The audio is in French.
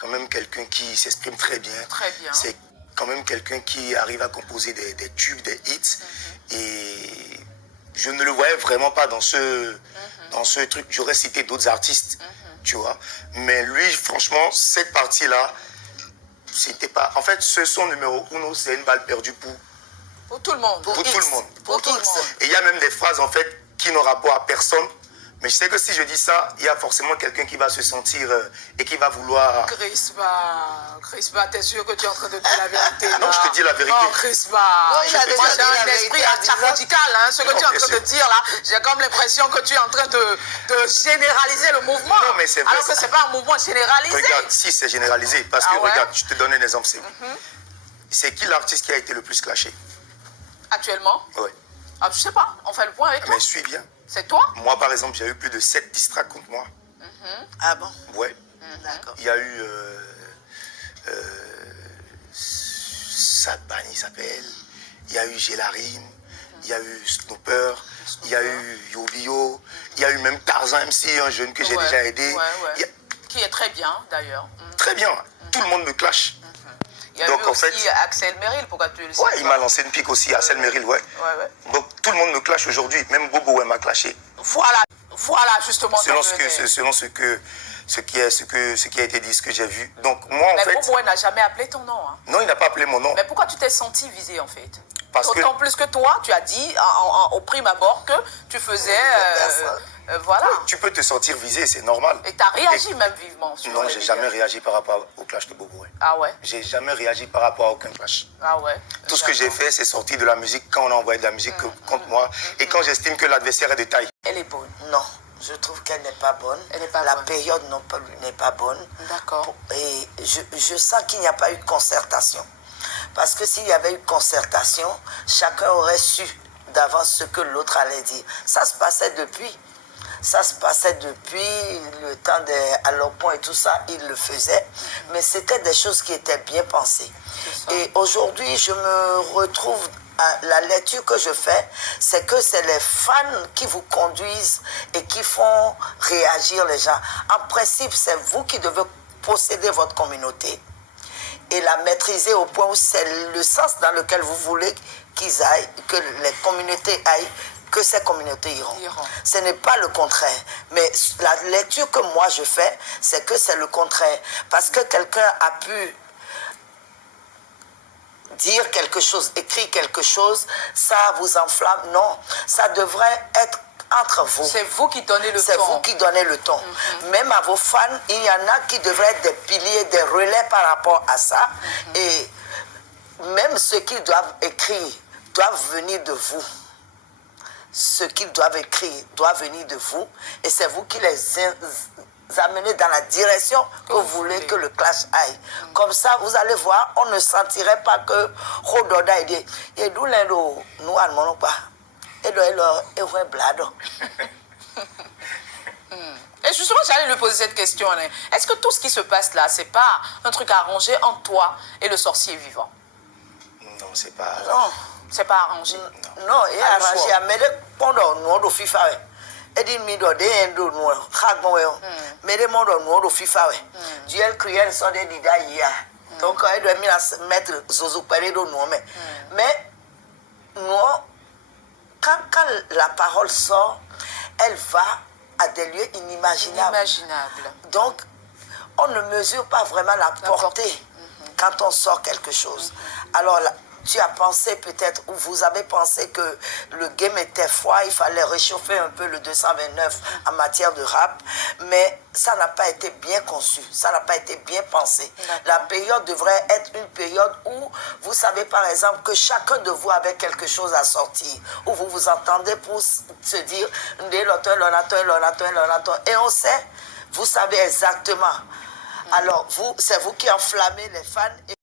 quand même quelqu'un qui s'exprime très bien. Très bien. C'est quand même quelqu'un qui arrive à composer des tubes, des hits. Et je ne le voyais vraiment pas dans ce truc. J'aurais cité d'autres artistes, tu vois. Mais lui, franchement, cette partie-là, c'était pas... En fait, ce son numéro 1, c'est une balle perdue pour tout le monde. Pour tout le monde. Pour tout le monde. Et il y a même des phrases, en fait, qui n'ont rapport à personne. Mais je sais que si je dis ça, il y a forcément quelqu'un qui va se sentir et qui va vouloir... Crispa, t'es sûr que tu es en train de dire la vérité? Non, je te dis la vérité. Oh, Crispa. Moi, j'ai un esprit radical. Hein, ce que tu es en train de dire là, j'ai comme l'impression que tu es en train de généraliser le mouvement. Non, mais c'est vrai. Alors que ce n'est pas un mouvement généralisé. Regarde, si c'est généralisé. Parce que, regarde, je te donne un exemple. C'est qui l'artiste qui a été le plus clashé? Actuellement? Oui. Ah, je sais pas. On fait le point avec toi. Mais suis bien. C'est toi? Moi, par exemple, j'ai eu plus de 7 distracts contre moi. Ah bon? Ouais. D'accord. Il y a eu... Saban, il s'appelle. Il y a eu Gélarine. Il y a eu Snooper. Il y a eu Yobio. Il y a eu même Tarzan MC, un jeune que j'ai déjà aidé. Qui est très bien, d'ailleurs. Très bien. Tout le monde me clash. Il y a eu aussi Axel Merrill, pourquoi tu le sais? Ouais, il m'a lancé une pique aussi, Axel Merrill, ouais. Donc tout le monde me clash aujourd'hui, même Bobo ouais, m'a clashé. Voilà justement. Selon ce qui a été dit, ce que j'ai vu. Donc moi en fait... Mais Bobo n'a jamais appelé ton nom. Hein. Non, il n'a pas appelé mon nom. Mais pourquoi tu t'es senti visé en fait? D'autant plus que toi, tu as dit au prime abord que tu faisais... voilà. Tu peux te sentir visé, c'est normal. Et tu as réagi même vivement. Non, j'ai jamais réagi par rapport au clash de Bobo. Ouais. Ah ouais? J'ai jamais réagi par rapport à aucun clash. Ah ouais? Tout ce que j'ai fait, c'est sortir de la musique quand on a envoyé de la musique contre moi et quand j'estime que l'adversaire est de taille. Elle est bonne? Non, je trouve qu'elle n'est pas bonne. Elle n'est pas la bonne. Période n'est pas bonne. D'accord. Et je sens qu'il n'y a pas eu de concertation. Parce que s'il y avait eu concertation, chacun aurait su d'avance ce que l'autre allait dire. Ça se passait depuis. Ça se passait depuis le temps des Alopons et tout ça, il le faisait. Mais c'était des choses qui étaient bien pensées. Et aujourd'hui, je me retrouve... La lecture que je fais, c'est que c'est les fans qui vous conduisent et qui font réagir les gens. En principe, c'est vous qui devez posséder votre communauté et la maîtriser au point où c'est le sens dans lequel vous voulez qu'ils aillent, que les communautés aillent, que ces communautés iront. Ce n'est pas le contraire. Mais la lecture que moi je fais, c'est que c'est le contraire. Parce que quelqu'un a pu dire quelque chose, écrire quelque chose, ça vous enflamme. Non, ça devrait être entre vous. C'est vous qui donnez le ton. C'est vous qui donnez le ton. Même à vos fans, il y en a qui devraient être des piliers, des relais par rapport à ça. Et même ceux qui doivent écrire doivent venir de vous. Ce qu'ils doivent écrire doit venir de vous. Et c'est vous qui les amenez dans la direction que vous voulez que le clash aille. Comme ça, vous allez voir, on ne sentirait pas que Rododa est dit, et d'où les nous allons pas. Et justement, j'allais lui poser cette question. Est-ce que tout ce qui se passe là, c'est pas un truc arrangé entre toi et le sorcier vivant? Non, c'est pas... Non, c'est pas arrangé. Non, il est arrangé. Mais pendant nous, FIFA, et dit mi do de endo nous, khagmo mais de modo nous do FIFA. Duel criel so de dida ya. Donc elle doit mettre Zozo Pérez do nous mais nous quand la parole sort, elle va à des lieux inimaginables. Donc, on ne mesure pas vraiment la portée quand on sort quelque chose. Alors, tu as pensé peut-être, ou vous avez pensé que le game était froid, il fallait réchauffer un peu le 229 en matière de rap, mais ça n'a pas été bien conçu, ça n'a pas été bien pensé. La période devrait être une période où vous savez par exemple que chacun de vous avait quelque chose à sortir, où vous vous entendez pour se dire, et on sait, vous savez exactement. Alors, c'est vous qui enflammez les fans.